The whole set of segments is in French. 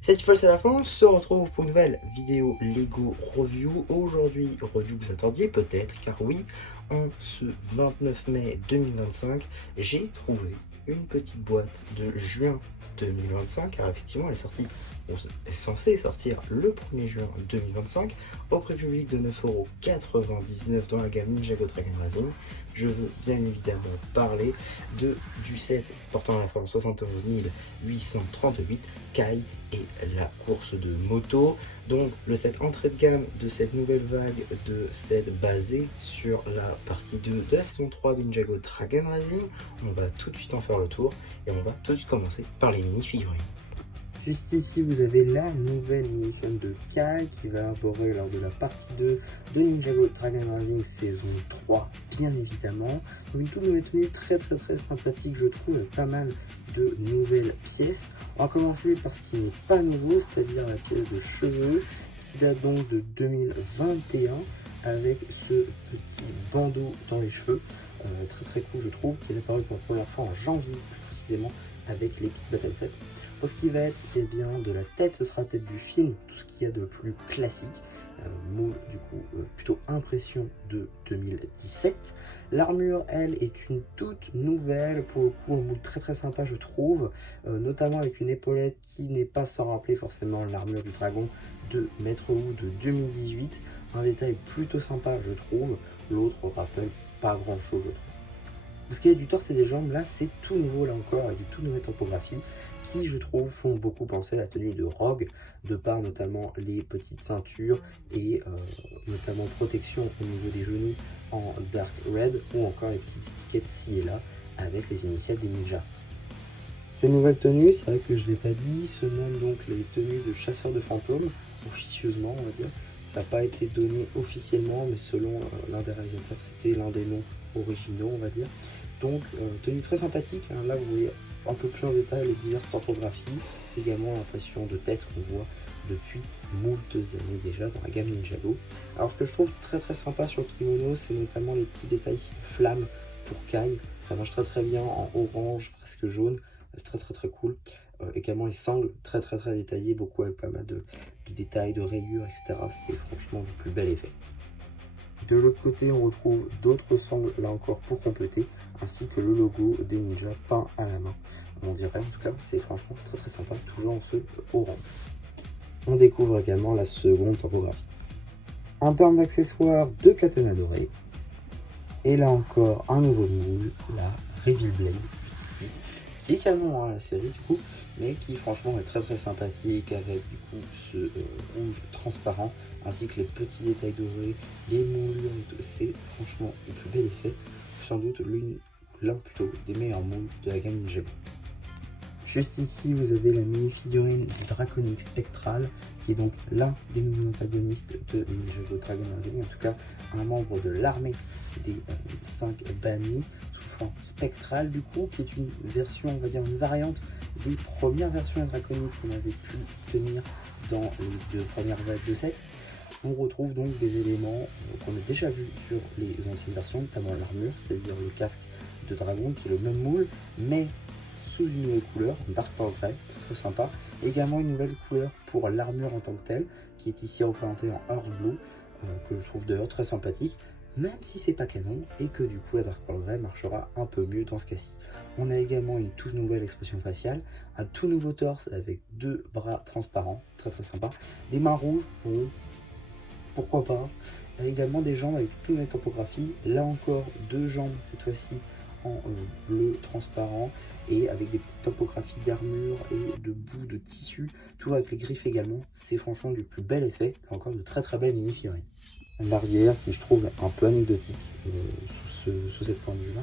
Cette fois, c'est la fin, on se retrouve pour une nouvelle vidéo Lego Review. Aujourd'hui, review que vous attendiez peut-être, car oui, en ce 29 mai 2025, j'ai trouvé une petite boîte de juin 2025, car effectivement, elle est censée sortir le 1er juin 2025 au prix public de 9,99 € dans la gamme Ninjago Dragon Racing. Je veux bien évidemment parler du set portant la forme 71 838 Kai et la course de moto. Donc le set entrée de gamme de cette nouvelle vague de sets basé sur la partie 2 de la saison 3 de Ninjago Dragon Racing. On va tout de suite en faire le tour et on va tout de suite commencer par les mini-figurines. Juste ici, vous avez la nouvelle minifigurine de Kai qui va arborer lors de la partie 2 de Ninjago Dragon Racing saison 3, bien évidemment. Donc une toute nouvelle tenue très sympathique, je trouve, avec pas mal de nouvelles pièces. On va commencer par ce qui n'est pas nouveau, c'est-à-dire la pièce de cheveux qui date donc de 2021 avec ce petit bandeau dans les cheveux. Très cool, je trouve, qui est apparu pour la première fois en janvier, plus précisément, avec l'équipe Battle Set. Pour ce qui va être bien de la tête, ce sera la tête du film, tout ce qu'il y a de plus classique, moule du coup plutôt impression de 2017. L'armure, elle, est une toute nouvelle, pour le coup un moule très sympa je trouve, notamment avec une épaulette qui n'est pas sans rappeler forcément l'armure du dragon de Maître Wu de 2018. Un détail plutôt sympa je trouve, l'autre rappelle pas grand chose je trouve. Pour ce qui est du torse et des jambes, là c'est tout nouveau là encore, avec de tout nouvelles topographies qui je trouve font beaucoup penser à la tenue de Rogue, de par notamment les petites ceintures et notamment protection au niveau des genoux en Dark Red, ou encore les petites étiquettes ci et là avec les initiales des ninjas. Ces nouvelles tenues, c'est vrai que je ne l'ai pas dit, se nomment donc les tenues de chasseurs de fantômes, officieusement on va dire. Ça n'a pas été donné officiellement, mais selon l'un des réalisateurs, c'était l'un des noms originaux, on va dire. Donc, tenue très sympathique, hein. Là vous voyez un peu plus en détail les diverses topographies, également l'impression de tête qu'on voit depuis moult années déjà dans la gamme Ninjago. Alors ce que je trouve très sympa sur le kimono, c'est notamment les petits détails ici de flammes pour Kai. Ça marche très bien en orange, presque jaune, c'est très cool. Également les sangles très détaillés, beaucoup avec pas mal de détails, de rayures, etc. C'est franchement du plus bel effet. De l'autre côté, on retrouve d'autres sangles, là encore pour compléter, ainsi que le logo des ninjas peint à la main. On dirait en tout cas, c'est franchement très sympa, toujours en ce orange. On découvre également la seconde topographie. En termes d'accessoires, deux katanas dorés. Et là encore, un nouveau moule, la Reveal Blade, ici, qui est canon la série du coup, mais qui franchement est très sympathique avec du coup ce rouge transparent, ainsi que les petits détails dorés, les moulures et tout. C'est franchement le plus bel effet, sans doute l'un plutôt des meilleurs moules de la gamme Ninjago. Juste ici, vous avez la mini-figurine du Draconic Spectral, qui est donc l'un des nouveaux antagonistes de Ninjago Dragon Racing, en tout cas un membre de l'armée des 5 bannis, sous forme spectrale du coup, qui est une version, on va dire une variante des premières versions draconiques qu'on avait pu tenir dans les deux premières vagues de set. On retrouve donc des éléments qu'on a déjà vus sur les anciennes versions, notamment l'armure, c'est-à-dire le casque de dragon qui est le même moule, mais sous une nouvelle couleur, Dark Pearl Grey, très sympa. Également une nouvelle couleur pour l'armure en tant que telle, qui est ici représentée en Earth Blue, que je trouve d'ailleurs très sympathique, même si c'est pas canon, et que du coup la Dark Pearl Grey marchera un peu mieux dans ce cas-ci. On a également une toute nouvelle expression faciale, un tout nouveau torse avec deux bras transparents, très sympa, des mains rouges, pourquoi pas, également des jambes avec toute une topographie, là encore deux jambes cette fois-ci en bleu transparent et avec des petites topographies d'armure et de bouts de tissu, tout avec les griffes également. C'est franchement du plus bel effet, et encore de très belles mini-figurines. L'arrière qui je trouve un peu anecdotique sous cette point de vue là.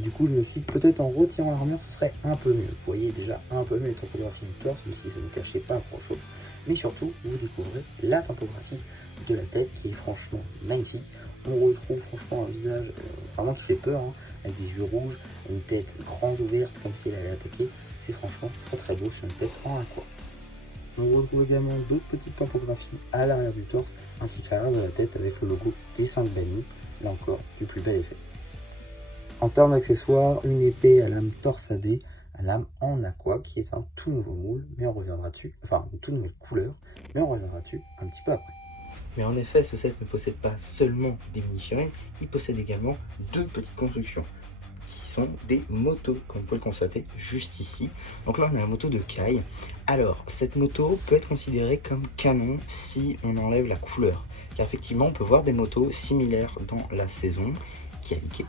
Du coup je me suis dit peut-être en retirant l'armure ce serait un peu mieux. Vous voyez déjà un peu mieux les topographies du torse, même si ça ne cachait pas grand chose. Mais surtout vous découvrez la topographie de la tête qui est franchement magnifique. On retrouve franchement un visage vraiment qui fait peur, hein, avec des yeux rouges, une tête grande ouverte comme si elle allait attaquer. C'est franchement très beau sur une tête en aqua. On retrouve également d'autres petites topographies à l'arrière du torse ainsi qu'à l'arrière de la tête avec le logo des 5 bannis, là encore du plus bel effet. En termes d'accessoires, une épée à lame torsadée un lame en aqua qui est un tout nouveau moule, mais on reviendra dessus, enfin une toute nouvelle couleur, mais on reviendra dessus un petit peu après. Mais en effet, ce set ne possède pas seulement des mini-figurines, il possède également deux petites constructions qui sont des motos, comme vous pouvez le constater juste ici. Donc là, on a la moto de Kai. Alors, cette moto peut être considérée comme canon si on enlève la couleur, car effectivement, on peut voir des motos similaires dans la saison qui a leaké.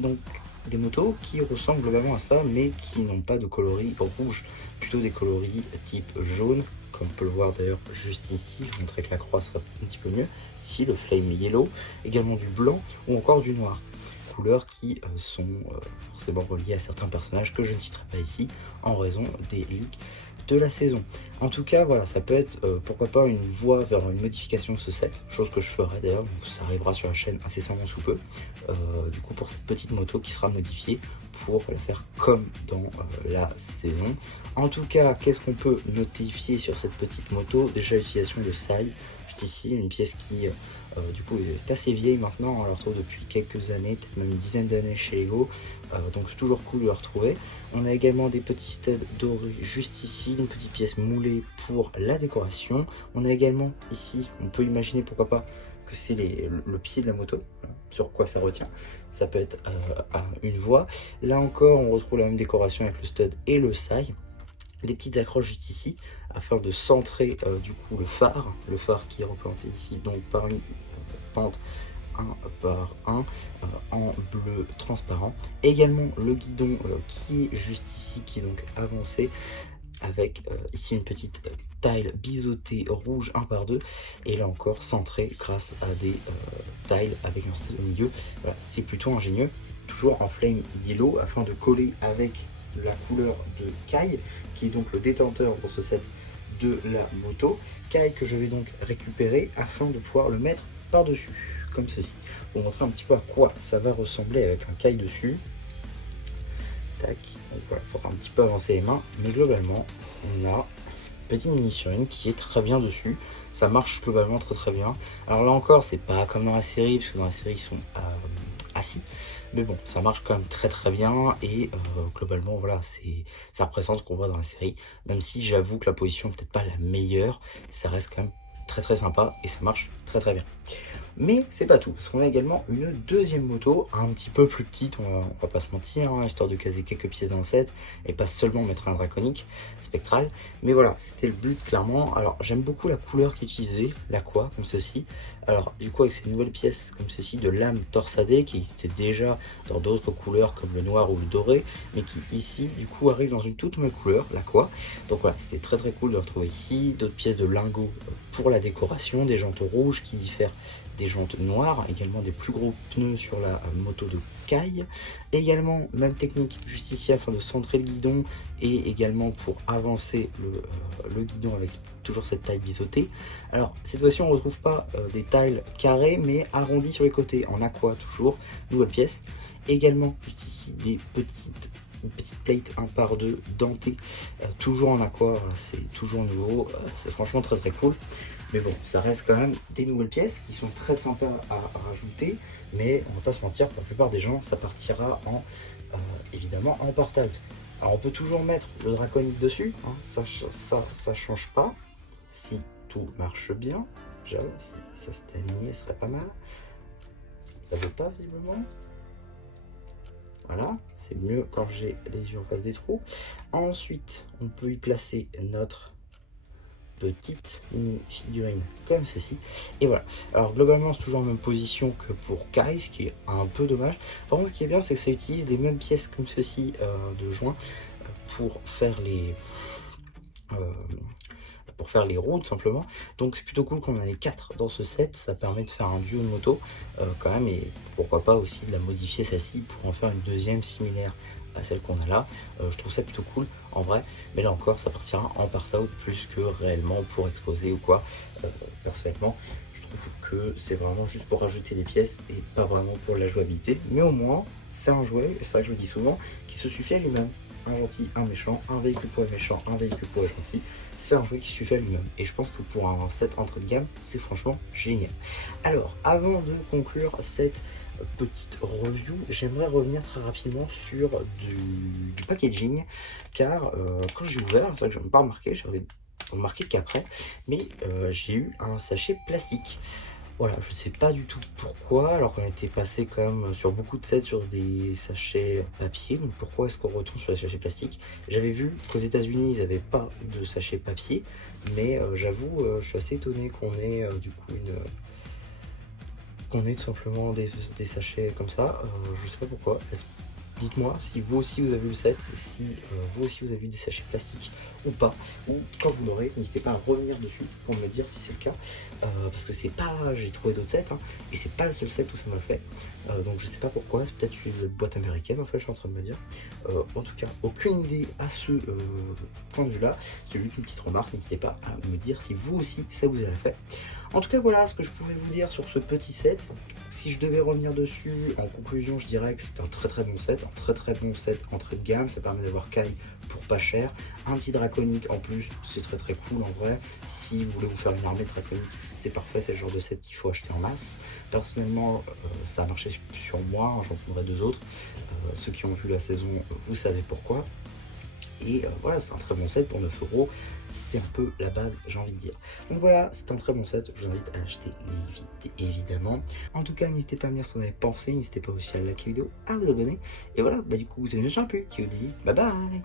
Donc, des motos qui ressemblent globalement à ça, mais qui n'ont pas de coloris rouge, plutôt des coloris type jaune, comme on peut le voir d'ailleurs juste ici. Je vous montrerai que la croix sera un petit peu mieux. Ici, le flame yellow, également du blanc ou encore du noir. Couleurs qui sont forcément reliées à certains personnages que je ne citerai pas ici en raison des leaks de la saison. En tout cas, voilà, ça peut être pourquoi pas une voie vers une modification de ce set, chose que je ferai d'ailleurs, ça arrivera sur la chaîne incessamment sous peu, du coup pour cette petite moto qui sera modifiée pour la faire comme dans la saison. En tout cas, qu'est-ce qu'on peut notifier sur cette petite moto? Déjà l'utilisation de Sai, juste ici, une pièce qui du coup est assez vieille maintenant, on la retrouve depuis quelques années, peut-être même une dizaine d'années chez Lego, donc c'est toujours cool de la retrouver. On a également des petits studs dorés juste ici, une petite pièce moulée pour la décoration. On a également ici, on peut imaginer pourquoi pas que c'est le pied de la moto, voilà, sur quoi ça retient. Ça peut être une voie. Là encore, on retrouve la même décoration avec le stud et le sai. Des petites accroches juste ici afin de centrer du coup le phare qui est représenté ici donc par une pente 1 par 1 en bleu transparent. Également le guidon qui est juste ici, qui est donc avancé avec ici une petite tile biseautée rouge 1 par 2 et là encore centré grâce à des tiles avec un style au milieu. Voilà, c'est plutôt ingénieux, toujours en flame yellow afin de coller avec la couleur de Kai, qui est donc le détenteur pour ce set de la moto. Kai que je vais donc récupérer afin de pouvoir le mettre par-dessus, comme ceci. Pour montrer un petit peu à quoi ça va ressembler avec un Kai dessus. Tac, donc voilà, il faudra un petit peu avancer les mains, mais globalement, on a une petite mini-figurine qui est très bien dessus. Ça marche globalement très bien. Alors là encore, c'est pas comme dans la série, parce que dans la série, ils sont assis. Mais bon, ça marche quand même très bien et globalement voilà, ça représente ce qu'on voit dans la série. Même si j'avoue que la position n'est peut-être pas la meilleure, ça reste quand même très sympa et ça marche très bien. Mais c'est pas tout, parce qu'on a également une deuxième moto, un petit peu plus petite, on va pas se mentir, hein, histoire de caser quelques pièces dans le set, et pas seulement mettre un draconique spectral. Mais voilà, c'était le but clairement. Alors j'aime beaucoup la couleur qu'utilisait l'aqua, comme ceci. Alors du coup avec ces nouvelles pièces comme ceci de lame torsadée, qui existaient déjà dans d'autres couleurs comme le noir ou le doré, mais qui ici du coup arrive dans une toute nouvelle couleur, l'aqua. Donc voilà, c'était très cool de retrouver ici, d'autres pièces de lingots pour la décoration, des jantes rouges qui diffèrent des jantes noires, également des plus gros pneus sur la moto de Kai. Également, même technique juste ici afin de centrer le guidon et également pour avancer le guidon avec toujours cette taille biseautée. Alors, cette fois-ci, on ne retrouve pas des tailles carrées, mais arrondies sur les côtés, en aqua toujours, nouvelle pièce. Également, juste ici, une petite plate 1 par 2 dentée, toujours en aqua, c'est toujours nouveau, c'est franchement très cool. Mais bon, ça reste quand même des nouvelles pièces qui sont très sympas à rajouter, mais on va pas se mentir, pour la plupart des gens, ça partira en évidemment en part-out. Alors on peut toujours mettre le draconique dessus, hein, ça change pas, si tout marche bien. Déjà, si ça s'était aligné, ce serait pas mal. Ça veut pas visiblement. Voilà, c'est mieux quand j'ai les yeux en face des trous. Ensuite, on peut y placer notre petite mini figurine comme ceci, et voilà. Alors globalement c'est toujours la même position que pour Kai, ce qui est un peu dommage. Par contre ce qui est bien, c'est que ça utilise les mêmes pièces comme ceci de joint pour faire les roues tout simplement. Donc c'est plutôt cool qu'on en ait 4 dans ce set, ça permet de faire un duo de moto quand même, et pourquoi pas aussi de la modifier celle-ci pour en faire une deuxième similaire à celle qu'on a là. Je trouve ça plutôt cool en vrai, mais là encore ça partira en part-out plus que réellement pour exposer ou quoi. Personnellement je trouve que c'est vraiment juste pour rajouter des pièces et pas vraiment pour la jouabilité, mais au moins c'est un jouet, et c'est vrai que je le dis souvent, qui se suffit à lui-même. Un gentil, un méchant, un véhicule pour les méchants, un véhicule pour les gentils, c'est un jouet qui suffit à lui-même, et je pense que pour un set entrée de gamme c'est franchement génial. Alors avant de conclure cette petite review, j'aimerais revenir très rapidement sur du packaging, car quand j'ai ouvert, c'est vrai que je n'ai pas remarqué, j'avais remarqué qu'après, mais j'ai eu un sachet plastique. Voilà, je sais pas du tout pourquoi, alors qu'on était passé quand même sur beaucoup de sets sur des sachets papier, donc pourquoi est-ce qu'on retourne sur les sachets plastiques? J'avais vu qu'aux États-Unis ils n'avaient pas de sachets papier, mais j'avoue, je suis assez étonné qu'on ait du coup qu'on ait tout simplement des sachets comme ça. Je sais pas pourquoi. Dites-moi si vous aussi vous avez eu le set, si vous aussi vous avez eu des sachets plastiques ou pas, ou quand vous l'aurez, n'hésitez pas à revenir dessus pour me dire si c'est le cas, parce que c'est pas, j'ai trouvé d'autres sets, hein, et c'est pas le seul set où ça m'a fait, donc je sais pas pourquoi, c'est peut-être une boîte américaine en fait, je suis en train de me dire, en tout cas, aucune idée à ce point de vue-là, c'est juste une petite remarque, n'hésitez pas à me dire si vous aussi ça vous a fait. En tout cas, voilà ce que je pouvais vous dire sur ce petit set. Si je devais revenir dessus, en conclusion, je dirais que c'est un très bon set, un très bon set entrée de gamme. Ça permet d'avoir Kai pour pas cher. Un petit draconique en plus, c'est très cool en vrai. Si vous voulez vous faire une armée de draconique, c'est parfait, c'est le genre de set qu'il faut acheter en masse. Personnellement, ça a marché sur moi, hein, j'en prendrai deux autres. Ceux qui ont vu la saison, vous savez pourquoi. Et voilà, c'est un très bon set pour 9 euros. C'est un peu la base, j'ai envie de dire. Donc voilà, c'est un très bon set. Je vous invite à l'acheter vite, évidemment. En tout cas, n'hésitez pas à me dire ce que vous en avez pensé. N'hésitez pas aussi à liker la vidéo, à vous abonner. Et voilà, bah du coup, c'est une champue qui vous dit bye bye.